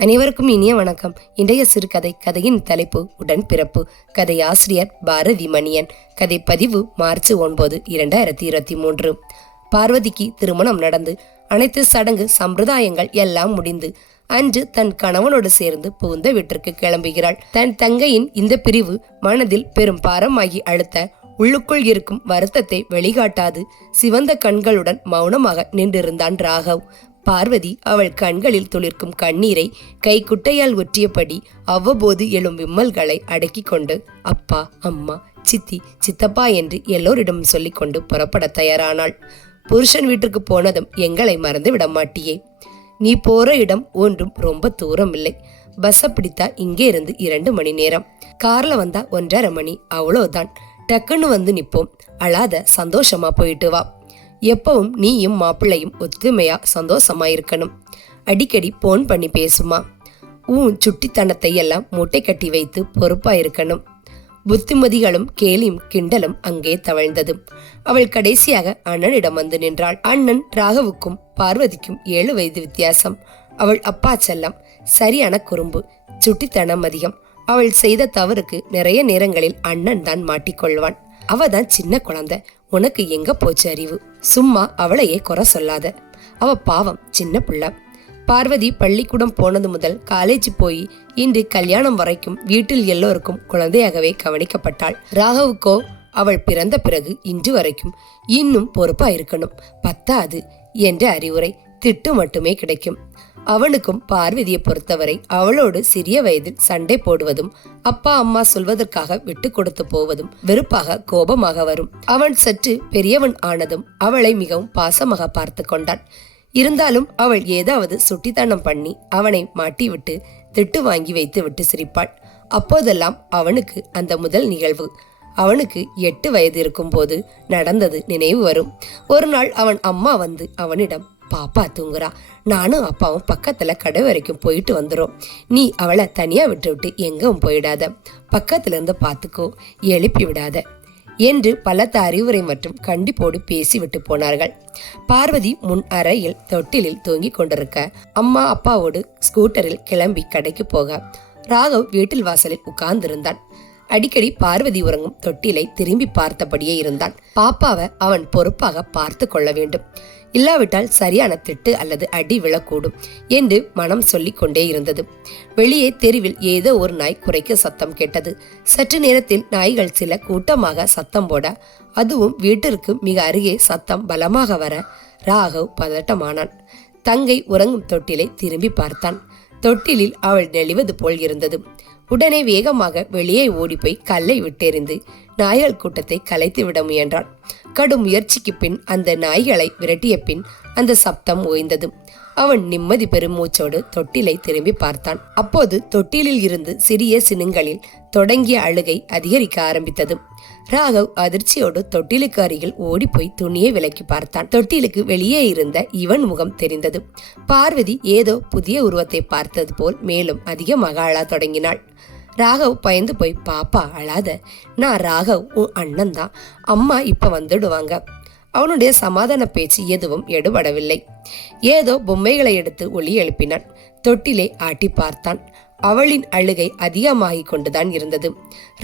அனைவருக்கும் இனிய வணக்கம். இன்றைய சிறுகதை. கதையின் தலைப்பு உடன்பிறப்பு. கதை ஆசிரியர் பாரதி மணியன். கதை பதிவு மார்ச் 9, 2023. பார்வதிக்கு திருமணம் நடந்து அனைத்து சடங்கு சம்பிரதாயங்கள் எல்லாம் முடிந்து அன்று தன் கணவனோடு சேர்ந்து புகுந்த வீட்டிற்கு கிளம்புகிறாள். தன் தங்கையின் இந்த பிரிவு மனதில் பெரும் பாரமாகி அழுத்த உள்ளுக்குள் இருக்கும் வருத்தத்தை வெளிக்காட்டாது சிவந்த கண்களுடன் மௌனமாக நின்றிருந்தான் ராகவ். பார்வதி அவள் கண்களில் துளிர்க்கும் கண்ணீரை கைக்குட்டையால் ஒற்றியபடி அவ்வப்போது எழும் விம்மல்களை அடக்கி கொண்டு அப்பா, அம்மா, சித்தி, சித்தப்பா என்று எல்லோரிடம் சொல்லிக்கொண்டு புறப்பட தயாரானாள். புருஷன் வீட்டுக்கு போனதும் எங்களை மறந்து விட மாட்டியே. நீ போற இடம் ஒன்றும் ரொம்ப தூரம் இல்லை. பஸ்ஸை பிடித்தா இங்கே இருந்து 2 மணி நேரம், கார்ல வந்தா 1.5 மணி, அவ்வளோதான். டக்குன்னு வந்து நிப்போம். அழாத, சந்தோஷமா போயிட்டு வா. எப்பவும் நீயும் மாப்பிள்ளையும் ஒத்துமையா சந்தோஷமா இருக்கணும். அடிக்கடி போன் பண்ணி பேசுமா. சுட்டித்தனத்தை எல்லாம் மூட்டை கட்டி வைத்து பொறுப்பா இருக்கணும். புத்திமதிகளும் கேலியும் கிண்டலும் அங்கே தவழ்ந்தது. அவள் கடைசியாக அண்ணனிடம் வந்து நின்றாள். அண்ணன் ராகவுக்கும் பார்வதிக்கும் 7 வயது வித்தியாசம். அவள் அப்பா செல்லம், சரியான குறும்பு, சுட்டித்தனம் அதிகம். அவள் செய்த தவறுக்கு நிறைய நேரங்களில் அண்ணன் தான் மாட்டிக்கொள்வான். அவதான் சின்ன குழந்தை, உனக்கு எங்க போச்சு அறிவு? சும்மா அவளையே குறை சொல்லாத. அவ பாவம், சின்ன பிள்ளை. பார்வதி பள்ளிக்கூடம் போனது முதல் காலேஜ் போய் இன்று கல்யாணம் வரைக்கும் வீட்டில் எல்லோருக்கும் குழந்தையாகவே கவனிக்கப்பட்டாள். ராகவுக்கோ அவள் பிறந்த பிறகு இன்று வரைக்கும் இன்னும் பொறுப்பா இருக்கணும், பத்தாது என்ற அறிவுரை, திட்டு மட்டுமே கிடைக்கும். அவனுக்கும் பார்வதியை பொறுத்தவரை அவளோடு சிறிய வயதில் சண்டை போடுவதும் அப்பா அம்மா சொல்வதற்காக விட்டு கொடுத்து போவதும் வெறுப்பாக கோபமாக வரும். அவன் சற்று பெரியவன் ஆனதும் அவளை மிகவும் பாசமாக பார்த்து கொண்டான். இருந்தாலும் அவள் ஏதாவது சுட்டித்தனம் பண்ணி அவனை மாட்டிவிட்டு திட்டு வாங்கி வைத்து விட்டு சிரிப்பாள். அப்போதெல்லாம் அவனுக்கு அந்த முதல் நிகழ்வு அவனுக்கு 8 வயது இருக்கும் போது நடந்தது நினைவு வரும். ஒரு நாள் அவன் அம்மா வந்து அவனிடம், பாப்பா தூங்குறா, நானும் அப்பாவும் பக்கத்துல கடை வரைக்கும் போயிட்டு வந்துடும். நீ அவளை தனியா விட்டு எங்கவும் போயிடாத, பக்கத்துல இருந்து பார்த்துக்கோ, எழுப்பி விடாத என்று பலத்த அறிவுரை மற்றும் கண்டிப்போடு பேசிவிட்டு போனார்கள். பார்வதி முன் அறையில் தொட்டிலில் தூங்கி கொண்டிருக்க அம்மா அப்பாவோடு ஸ்கூட்டரில் கிளம்பி கடைக்கு போக ராகவ் வீட்டில் வாசலில் உட்கார்ந்திருந்தான். அடிக்கடி பார்வதி உறங்கும் தொட்டிலை திரும்பி பார்த்தபடியே இருந்தான். பாப்பாவை அவன் பொறுப்பாக பார்த்து கொள்ள வேண்டும், இல்லாவிட்டால் சரியான திட்டு அல்லது அடி விழக்கூடும் என்று மனம் சொல்லிக் கொண்டே இருந்தது. வெளியே தெருவில் ஏதோ ஒரு நாய் குரைக்க சத்தம் கேட்டது. சற்று நேரத்தில் நாய்கள் சில கூட்டமாக சத்தம் போட, அதுவும் வீட்டிற்கு மிக அருகே சத்தம் பலமாக வர ராகவ் பதட்டமானான். தங்கை உறங்கும் தொட்டிலை திரும்பி பார்த்தான். தொட்டிலில் அவள் நெளிவது போல் இருந்தது. உடனே வேகமாக வெளியே ஓடிப்போய் கல்லை விட்டெறிந்து நாய்கள் கூட்டத்தை கலைத்து விட முயன்றான். கடும் முயற்சிக்கு பின் அந்த நாய்களை விரட்டிய பின் அந்த சப்தம் ஓய்ந்தது. அவன் நிம்மதி பெருமூச்சோடு தொட்டிலை திரும்பி பார்த்தான். அப்போது தொட்டிலில் இருந்து சிறிய சினுங்களில் தொடங்கிய அழுகை அதிகரிக்க ஆரம்பித்தது. ராகவ் அதிர்ச்சியோடு தொட்டிலுக்கு அருகில் ஓடிப்போய் துணியை விலக்கி பார்த்தான். தொட்டிலுக்கு வெளியே இருந்த இவன் முகம் தெரிந்தது. பார்வதி ஏதோ புதிய உருவத்தை பார்த்தது போல் மேலும் அதிகமாக அழத் தொடங்கினாள். ராகவ் பயந்து போய், பாப்பா அழாத, நான் ராகவ், உன் அண்ணன் தான், அம்மா இப்ப வந்துடுவாங்க. அவனுடைய சமாதான பேச்சு எதுவும் எடுபடவில்லை. ஏதோ பொம்மைகளை எடுத்து ஒலி எழுப்பினான். தொட்டிலை ஆட்டி பார்த்தான். அவளின் அழுகை அதிகமாகிக் கொண்டுதான் இருந்தது.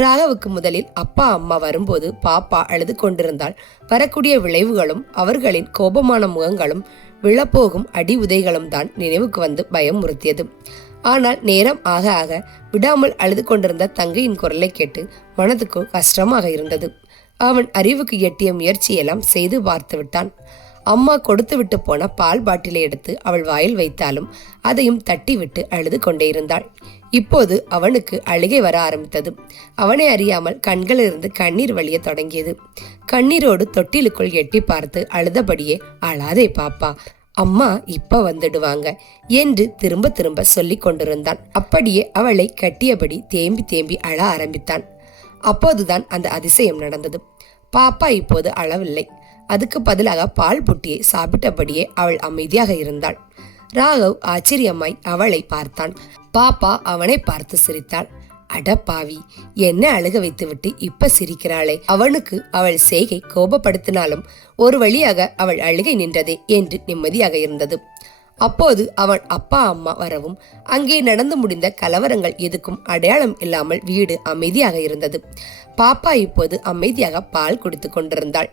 ராகவுக்கு முதலில் அப்பா அம்மா வரும்போது பாப்பா அழுது கொண்டிருந்தால் வரக்கூடிய விளைவுகளும் அவர்களின் கோபமான முகங்களும் விழப்போகும் அடி உதைகளும் தான் நினைவுக்கு வந்து பயம் முறுத்தியது. ஆனால் நேரம் ஆக ஆக விடாமல் அழுது கொண்டிருந்த தங்கையின் குரலை கேட்டு மனதுக்கு கஷ்டமாக இருந்தது. அவன் அறிவுக்கு எட்டிய முயற்சியெல்லாம் செய்து பார்த்து விட்டான். அம்மா கொடுத்து விட்டு போன பால் பாட்டிலை எடுத்து அவள் வாயில் வைத்தாலும் அதையும் தட்டி விட்டு அழுது கொண்டே இருந்தாள். இப்போது அவனுக்கு அழுகை வர ஆரம்பித்தது. அவனை அறியாமல் கண்களிலிருந்து கண்ணீர் வழிய தொடங்கியது. கண்ணீரோடு தொட்டிலுக்குள் எட்டி பார்த்து அழுதபடியே, அழாதே பாப்பா, அம்மா இப்ப வந்துடுவாங்க என்று திரும்ப திரும்ப சொல்லி கொண்டிருந்தான். அப்படியே அவளை கட்டியபடி தேம்பி தேம்பி அழ ஆரம்பித்தான். அப்போதுதான் அந்த அதிசயம் நடந்தது. பாப்பா இப்போது அழவில்லை. அதுக்கு பதிலாக பால் புட்டியை சாப்பிட்டபடியே அவள் அமைதியாக இருந்தாள். ராகவ் ஆச்சரியமாய் அவளை பார்த்தான். பாப்பா அவனை பார்த்து சிரித்தாள். அடப்பாவி, என்ன அழுக வைத்துவிட்டு இப்ப சிரிக்கிறாளே. அவனுக்கு அவள் செய்கை கோபப்படுத்தினாலும் ஒரு வழியாக அவள் அழுகை நின்றதே என்று நிம்மதியாக இருந்தது. அப்போது அவன் அப்பா அம்மா வரவும் அங்கே நடந்து முடிந்த கலவரங்கள் எதுக்கும் அடையாளம் இல்லாமல் வீடு அமைதியாக இருந்தது. பாப்பா இப்போது அமைதியாக பால் குடித்து கொண்டிருந்தாள்.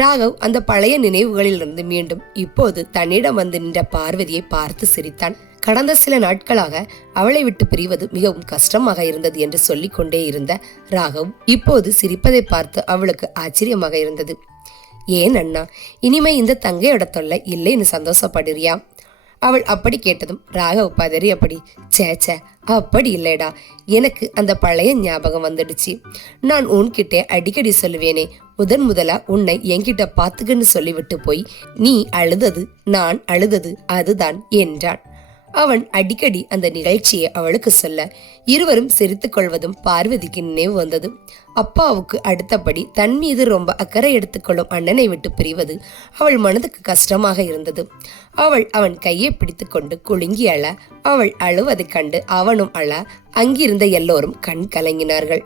ராகவ் அந்த பழைய நினைவுகளிலிருந்து மீண்டும் இப்போது தன்னிடம் வந்து நின்ற பார்வதியை பார்த்து சிரித்தான். கடந்த சில நாட்களாக அவளை விட்டு பிரிவது மிகவும் கஷ்டமாக இருந்தது என்று சொல்லிக் கொண்டே இருந்த ராகவ் இப்போது சிரிப்பதை பார்த்து அவளுக்கு ஆச்சரியமாக இருந்தது. ஏன் அண்ணா, இனிமே இந்த தங்கையோட தொல்லை இல்லைன்னு சந்தோஷப்படுறியா? அவள் அப்படி கேட்டதும் ராகவ் பதறி அப்படி சேச்சே அப்படி இல்லைடா, எனக்கு அந்த பழைய ஞாபகம் வந்துடுச்சு. நான் உன்கிட்ட அடிக்கடி சொல்லுவேனே, முதலா உன்னை என்கிட்ட பாத்துக்கன்னு சொல்லிவிட்டு போய் நீ அழுதது நான் அழுதது அதுதான் என்றான். அவன் அடிக்கடி அந்த நிகழ்ச்சியை அவளுக்கு சொல்ல இருவரும் சிரித்துக் கொள்வதும் பார்வதிக்கு நினைவு வந்தது. அப்பாவுக்கு அடுத்தபடி தன் மீது ரொம்ப அக்கறை எடுத்துக்கொள்ளும் அண்ணனை விட்டு பிரிவது அவள் மனதுக்கு கஷ்டமாக இருந்தது. அவன் கையை பிடித்து கொண்டு குலுங்கி அழ, அவள் அழுவதைக் கண்டு அவனும் அழ அங்கிருந்த எல்லோரும் கண் கலங்கினார்கள்.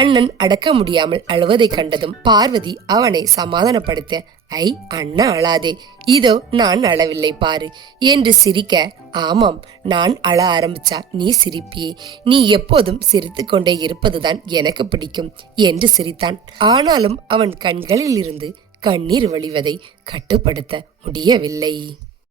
அண்ணன் அடக்க முடியாமல் அழுவதை கண்டதும் பார்வதி அவனை சமாதானப்படுத்த, ஐ அண்ணா அழாதே, இதோ நான் அழவில்லை பாரு என்று சிரிக்க, ஆமாம் நான் அழ ஆரம்பிச்சா நீ சிரிப்பியே, நீ எப்போதும் சிரித்து கொண்டே இருப்பதுதான் எனக்கு பிடிக்கும் என்று சிரித்தான். ஆனாலும் அவன் கண்களில் இருந்து கண்ணீர் வழிவதை கட்டுப்படுத்த முடியவில்லை.